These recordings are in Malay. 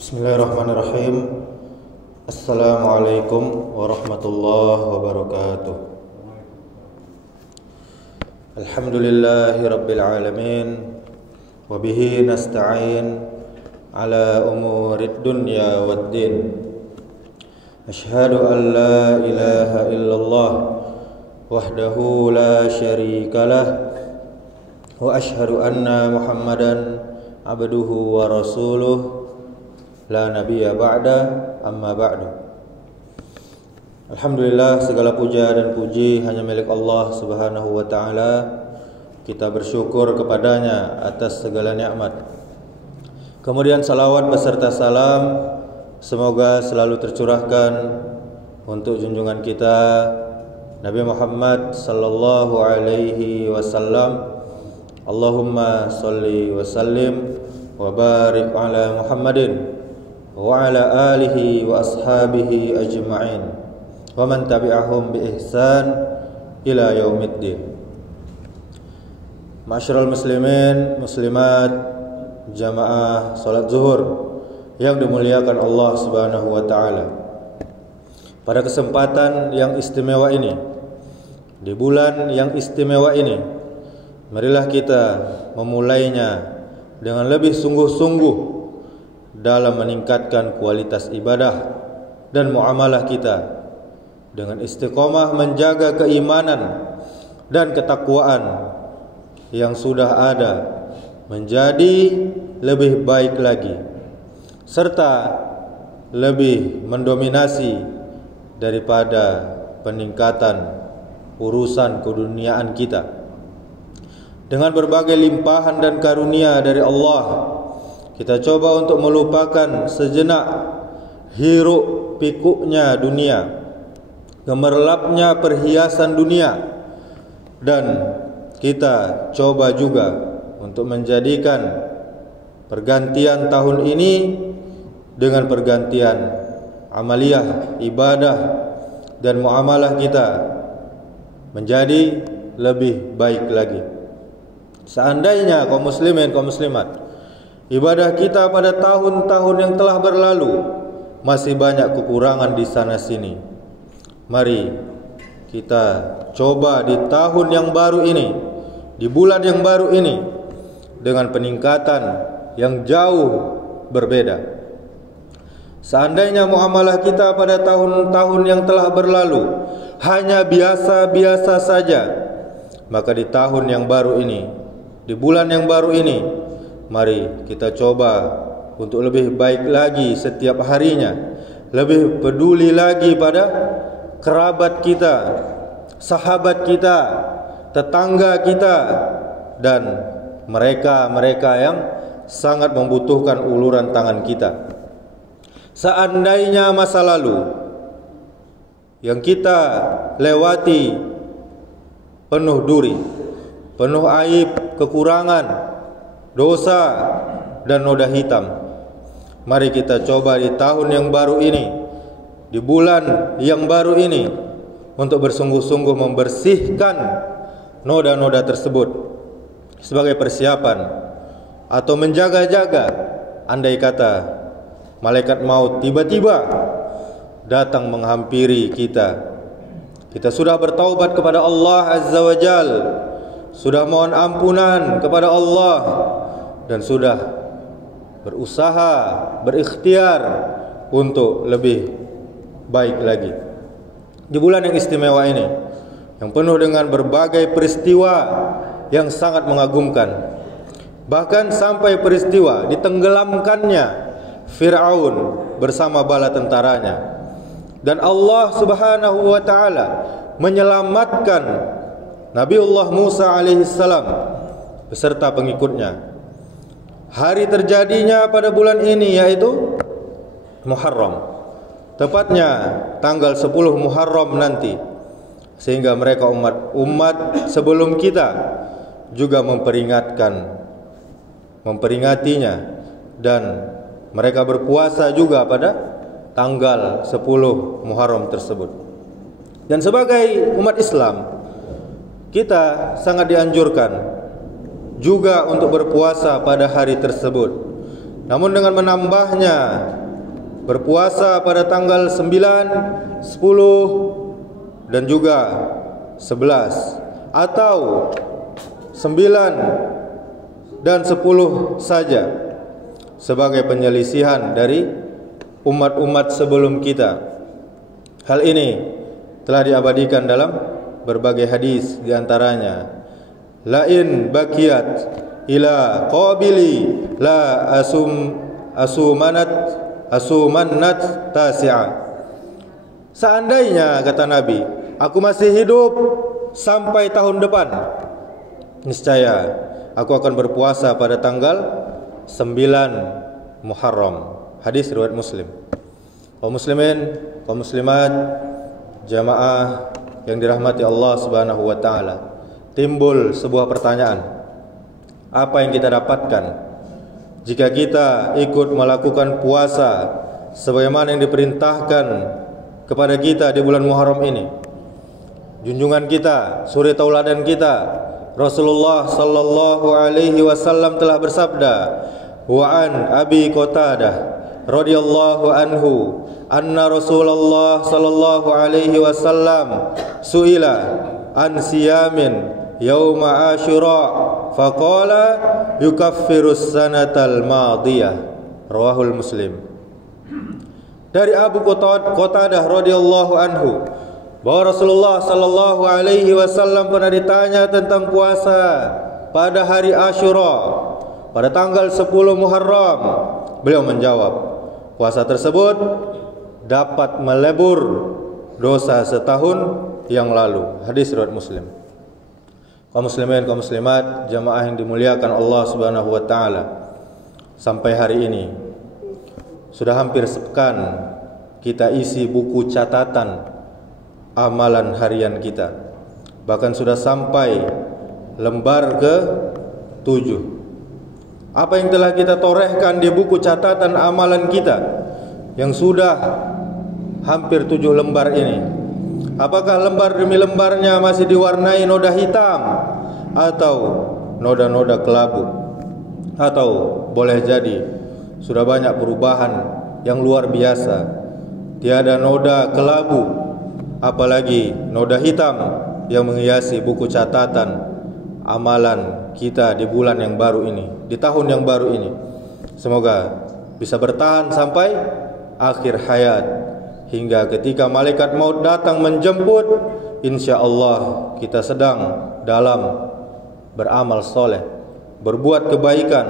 Bismillahirrahmanirrahim. Assalamualaikum warahmatullahi wabarakatuh. Alhamdulillahi rabbil alamin. Wabihi nasta'in ala umurid dunya waddin. Ashhadu an la ilaha illallah wahdahu la syarikalah. Wa ashhadu anna Muhammadan abduhu wa rasuluh la nabiyya ba'da, amma ba'du. Alhamdulillah, segala puja dan puji hanya milik Allah Subhanahu wa ta'ala. Kita bersyukur kepadanya atas segala nikmat. Kemudian salawat beserta salam semoga selalu tercurahkan untuk junjungan kita Nabi Muhammad sallallahu alaihi wasallam. Allahumma salli wa sallim wa barik ala Muhammadin wa ala alihi wa ashabihi ajma'in wa man tabi'ahum bi ihsan ila yaumiddin. Ma'asyiral muslimin muslimat jamaah salat zuhur yang dimuliakan Allah Subhanahu wa taala. Pada kesempatan yang istimewa ini, di bulan yang istimewa ini, marilah kita memulainya dengan lebih sungguh-sungguh dalam meningkatkan kualitas ibadah dan muamalah kita, dengan istiqomah menjaga keimanan dan ketakwaan yang sudah ada menjadi lebih baik lagi, serta lebih mendominasi daripada peningkatan urusan keduniaan kita. Dengan berbagai limpahan dan karunia dari Allah, kita coba untuk melupakan sejenak hiruk pikuknya dunia, gemerlapnya perhiasan dunia, dan kita coba juga untuk menjadikan pergantian tahun ini dengan pergantian amaliyah, ibadah, dan muamalah kita menjadi lebih baik lagi. Seandainya kaum muslimin, kaum muslimat, ibadah kita pada tahun-tahun yang telah berlalu masih banyak kekurangan di sana sini, mari kita coba di tahun yang baru ini, di bulan yang baru ini, dengan peningkatan yang jauh berbeda. Seandainya muamalah kita pada tahun-tahun yang telah berlalu hanya biasa-biasa saja, maka di tahun yang baru ini, di bulan yang baru ini, mari kita coba untuk lebih baik lagi setiap harinya, lebih peduli lagi pada kerabat kita, sahabat kita, tetangga kita, dan mereka-mereka yang sangat membutuhkan uluran tangan kita. Seandainya masa lalu yang kita lewati penuh duri, penuh aib, kekurangan, dosa, dan noda hitam, mari kita coba di tahun yang baru ini, di bulan yang baru ini, untuk bersungguh-sungguh membersihkan noda-noda tersebut sebagai persiapan atau menjaga-jaga andai kata malaikat maut tiba-tiba datang menghampiri kita. Kita sudah bertaubat kepada Allah Azza wa Jal, sudah mohon ampunan kepada Allah, dan sudah berusaha, berikhtiar untuk lebih baik lagi. Di bulan yang istimewa ini, yang penuh dengan berbagai peristiwa yang sangat mengagumkan, bahkan sampai peristiwa ditenggelamkannya Fir'aun bersama bala tentaranya, dan Allah Subhanahu wa ta'ala menyelamatkan Nabiullah Musa alaihissalam beserta pengikutnya. Hari terjadinya pada bulan ini yaitu Muharram, tepatnya tanggal 10 Muharram nanti, sehingga mereka umat sebelum kita juga memperingatinya, dan mereka berpuasa juga pada tanggal 10 Muharram tersebut. Dan sebagai umat Islam, kita sangat dianjurkan juga untuk berpuasa pada hari tersebut, namun dengan menambahnya berpuasa pada tanggal 9, 10 dan juga 11, atau 9 dan 10 saja sebagai penyelisihan dari umat-umat sebelum kita. Hal ini telah diabadikan dalam berbagai hadis, di antaranya lain bakiyat ila qabili la asumannat tasi'a. Seandainya, kata Nabi, aku masih hidup sampai tahun depan, niscaya aku akan berpuasa pada tanggal 9 Muharram. Hadis riwayat Muslim. Kaum muslimin, kaum muslimat, jamaah yang dirahmati Allah Subhanahu wa taala, timbul sebuah pertanyaan. Apa yang kita dapatkan jika kita ikut melakukan puasa sebagaimana yang diperintahkan kepada kita di bulan Muharram ini? Junjungan kita, suri tauladan kita, Rasulullah sallallahu alaihi wasallam telah bersabda, wa an Abi Qatadah radhiyallahu anhu anna Rasulullah sallallahu alaihi wasallam suila an siyamin yauma Asyura faqala yukaffirus sanatal madiyah, rawahul Muslim. Dari Abu Qatadah radhiyallahu anhu bahwa Rasulullah sallallahu alaihi wasallam pernah ditanya tentang puasa pada hari Asyura pada tanggal 10 Muharram. Beliau menjawab, puasa tersebut dapat melebur dosa setahun yang lalu. Hadis riwayat Muslim. Kaum muslimin, kaum muslimat, jamaah yang dimuliakan Allah Subhanahu wa taala, sampai hari ini sudah hampir sepekan kita isi buku catatan amalan harian kita. Bahkan sudah sampai lembar ke-7. Apa yang telah kita torehkan di buku catatan amalan kita yang sudah hampir 7 lembar ini? Apakah lembar demi lembarnya masih diwarnai noda hitam atau noda-noda kelabu? Atau boleh jadi sudah banyak perubahan yang luar biasa, tiada noda kelabu, apalagi noda hitam yang menghiasi buku catatan amalan kita di bulan yang baru ini, di tahun yang baru ini. Semoga bisa bertahan sampai akhir hayat, hingga ketika malaikat maut datang menjemput, insyaallah kita sedang dalam beramal soleh, berbuat kebaikan,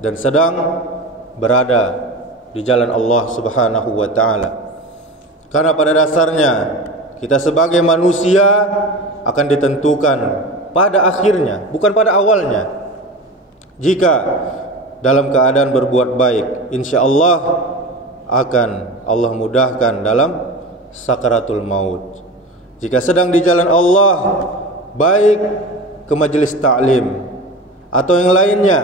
dan sedang berada di jalan Allah Subhanahu wa ta'ala. Karena pada dasarnya kita sebagai manusia akan ditentukan pada akhirnya, bukan pada awalnya. Jika dalam keadaan berbuat baik, insyaallah akan Allah mudahkan dalam sakaratul maut. Jika sedang di jalan Allah, baik ke majelis ta'lim atau yang lainnya,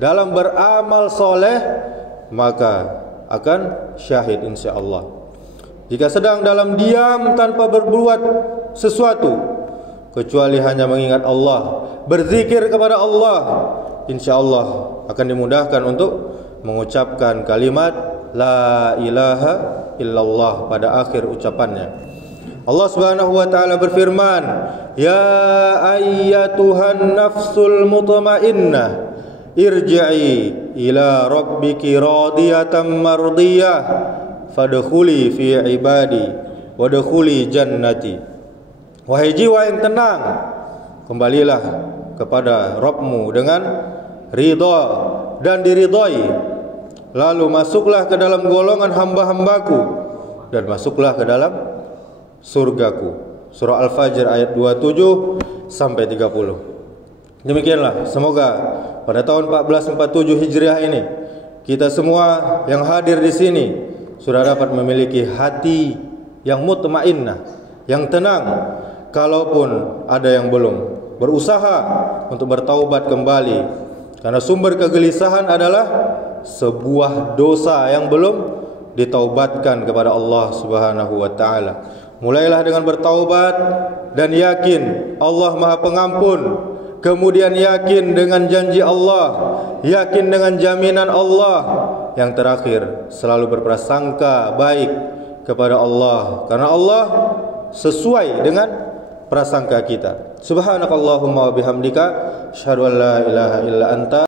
dalam beramal soleh, maka akan syahid insyaallah. Jika sedang dalam diam tanpa berbuat sesuatu kecuali hanya mengingat Allah, berzikir kepada Allah, insyaallah akan dimudahkan untuk mengucapkan kalimat la ilaha illallah pada akhir ucapannya. Allah Subhanahu wa taala berfirman, ya ayyatuhan nafsul mutmainnah irji'i ila rabbiki radiyatan mardiyah fadkhuli fi ibadi wadkhuli jannati. Wahai jiwa yang tenang, kembalilah kepada Rabbmu dengan ridha dan diridhai, lalu masuklah ke dalam golongan hamba-hambaku dan masuklah ke dalam surgaku. Surah Al-Fajr ayat 27 sampai 30. Demikianlah, semoga pada tahun 1447 Hijriah ini kita semua yang hadir di sini sudah dapat memiliki hati yang mutmainnah, yang tenang. Kalaupun ada yang belum, berusaha untuk bertaubat kembali, karena sumber kegelisahan adalah sebuah dosa yang belum ditaubatkan kepada Allah Subhanahu wa taala. Mulailah dengan bertaubat dan yakin Allah Maha Pengampun, kemudian yakin dengan janji Allah, yakin dengan jaminan Allah. Yang terakhir, selalu berprasangka baik kepada Allah, karena Allah sesuai dengan prasangka kita. Subhanakallahumma wa bihamdika, asyhadu an la ilaha illa anta